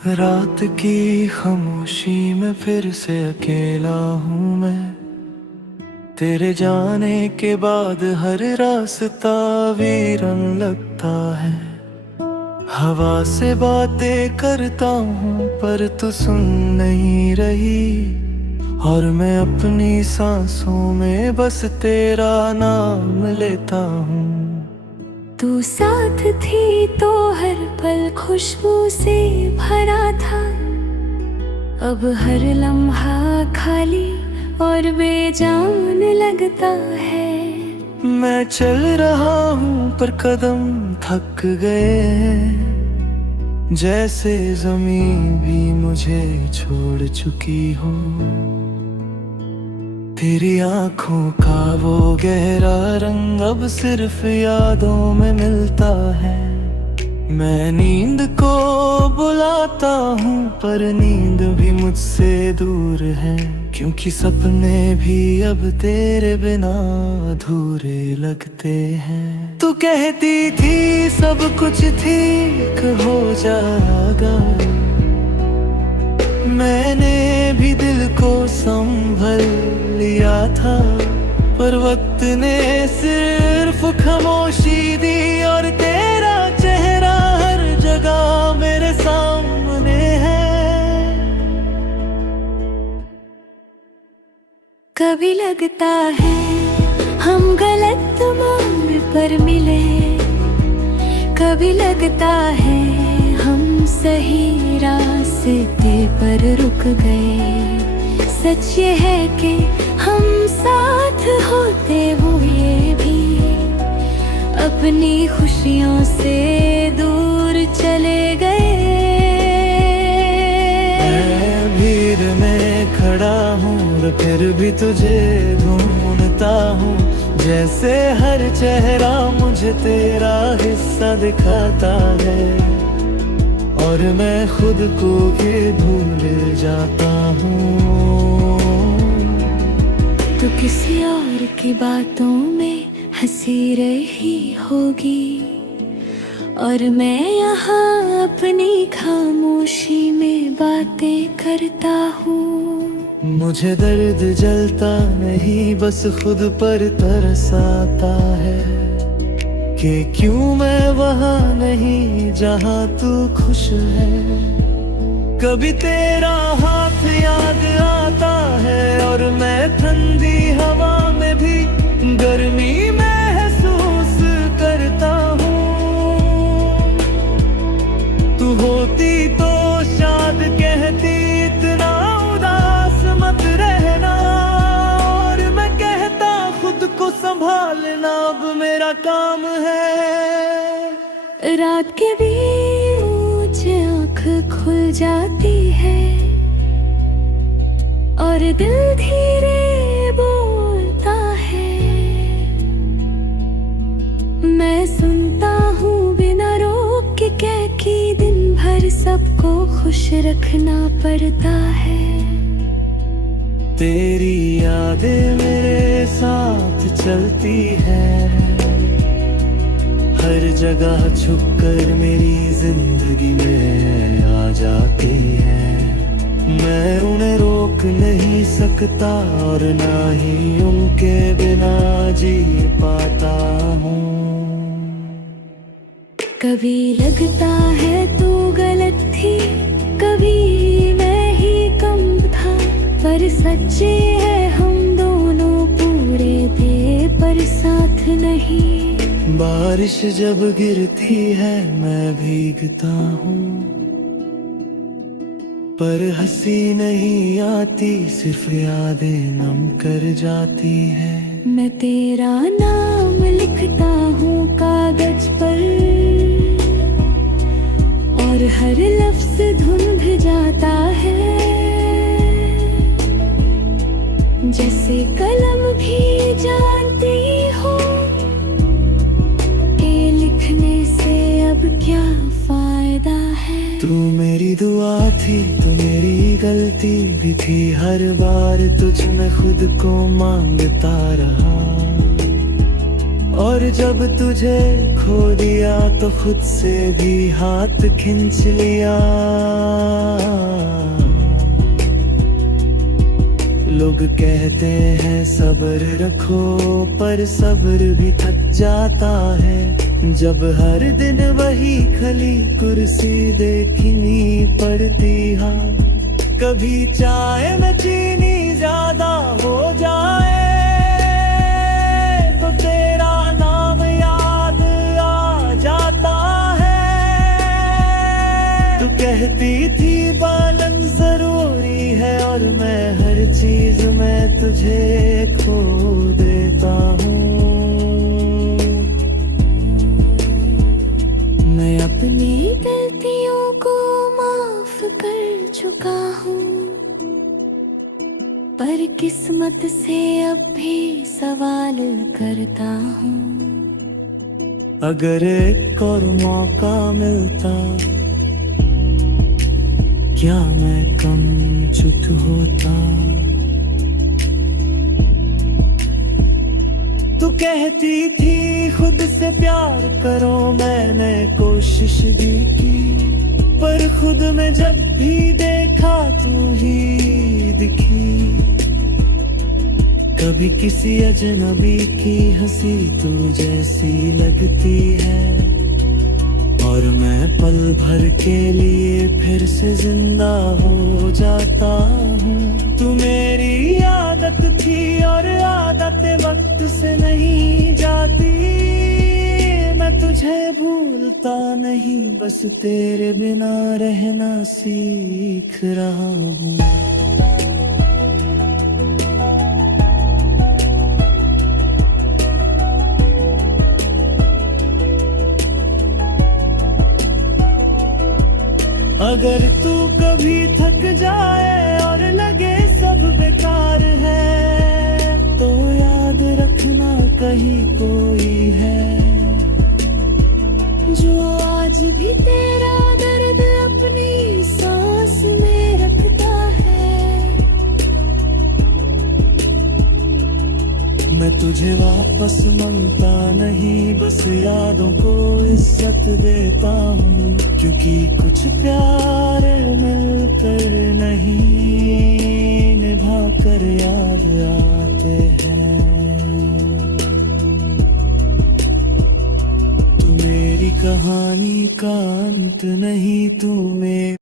रात की खामोशी में फिर से अकेला हूँ मैं। तेरे जाने के बाद हर रास्ता वीरन लगता है। हवा से बातें करता हूँ पर तू सुन नहीं रही, और मैं अपनी सांसों में बस तेरा नाम लेता हूँ। तू साथ थी तो हर पल खुशबू से भरा था। अब हर लम्हा खाली और बेजान लगता है। मैं चल रहा हूँ पर कदम थक गए हैं, जैसे जमीन भी मुझे छोड़ चुकी हो। तेरी आंखों का वो गहरा रंग अब सिर्फ यादों में मिलता है। मैं नींद को बुलाता हूँ पर नींद भी मुझसे दूर है, क्योंकि सपने भी अब तेरे बिना अधूरे लगते हैं। तू कहती थी सब कुछ ठीक हो जाएगा, मैंने भी दिल को संभल लिया था, पर वक्त ने सिर्फ खामोशी दी और तेरा चेहरा हर जगह मेरे सामने है। कभी लगता है हम गलत मोड़ पर मिले, कभी लगता है हम सही रास्ते पर रुक गए। सच ये है कि हम साथ होते हुए भी अपनी खुशियों से दूर चले गए। मैं भीड़ में खड़ा हूँ फिर भी तुझे ढूंढता हूँ, जैसे हर चेहरा मुझे तेरा हिस्सा दिखाता है, और मैं खुद को भी भूल जाता हूँ। तो किसी और की बातों में हंसी रही होगी, और मैं यहाँ अपनी खामोशी में बातें करता हूँ। मुझे दर्द जलता नहीं, बस खुद पर तरस आता है कि क्यों मैं वहाँ नहीं जहाँ तू खुश है। कभी तेरा हाथ याद आता है और मैं ठंडी हवा में भी गर्मी महसूस करता हूँ। तू होती तो शायद कहती इतना उदास मत रहना, और मैं कहता खुद को संभालना अब मेरा काम है। रात के बीच आँख खुल जाती है और दिल धीरे बोलता है। मैं सुनता हूँ बिना रोक कि दिन भर सबको खुश रखना पड़ता है। तेरी यादें मेरे साथ चलती है, हर जगह छुपकर मेरी जिंदगी में आ जाती है। मैं उन्हें रोक नहीं सकता और ना ही उनके बिना जी पाता हूँ। कभी लगता है तू गलत थी, कभी मैं ही कम था, पर सच्चे है हम दोनों पूरे थे पर साथ नहीं। बारिश जब गिरती है मैं भीगता हूँ, पर हंसी नहीं आती, सिर्फ यादें नम कर जाती है। मैं तेरा नाम लिखता हूँ कागज पर, और हर लफ्ज धुंध जाता है। जैसे कलम भी जानती हो कि लिखने से अब क्या फायदा है। तू मेरी दुआ थी तो मेरी गलती भी थी, हर बार तुझ में खुद को मांगता रहा, और जब तुझे खो दिया तो खुद से भी हाथ खींच लिया। लोग कहते हैं सब्र रखो, पर सब्र भी थक जाता है जब हर दिन वही खली कुर्सी देखनी पड़ती। हाँ, कभी चाय में चीनी ज्यादा हो जाए तो तेरा नाम याद आ जाता है। तू कहती थी बालन जरूरी है और मैं हर चीज में तुझे खो देता हूँ। मैं अपनी गलतियों को माफ कर चुका हूँ, पर किस्मत से अब भी सवाल करता हूँ। अगर एक और मौका मिलता, क्या मैं कम चुप होता? तू कहती थी खुद से प्यार करो, मैंने कोशिश भी की, पर खुद में जब भी देखा तू ही दिखी। कभी किसी अजनबी की हंसी तू जैसी लगती है, और मैं पल भर के लिए फिर से जिंदा हो जाता हूँ। तू मेरी आदत थी और आदतें वक्त से नहीं जाती। मैं तुझे भूलता नहीं, बस तेरे बिना रहना सीख रहा हूँ। अगर तू कभी थक जाए और लगे सब बेकार है, तो याद रखना कहीं कोई है जो आज भी तेरा दर्द अपनी सांस में रखता है। मैं तुझे वापस मांगता नहीं, बस यादों को इज्जत देता हूँ, क्योंकि कुछ प्यार मिलकर नहीं निभा कर याद आते हैं। तू मेरी कहानी का अंत नहीं, तू मेरी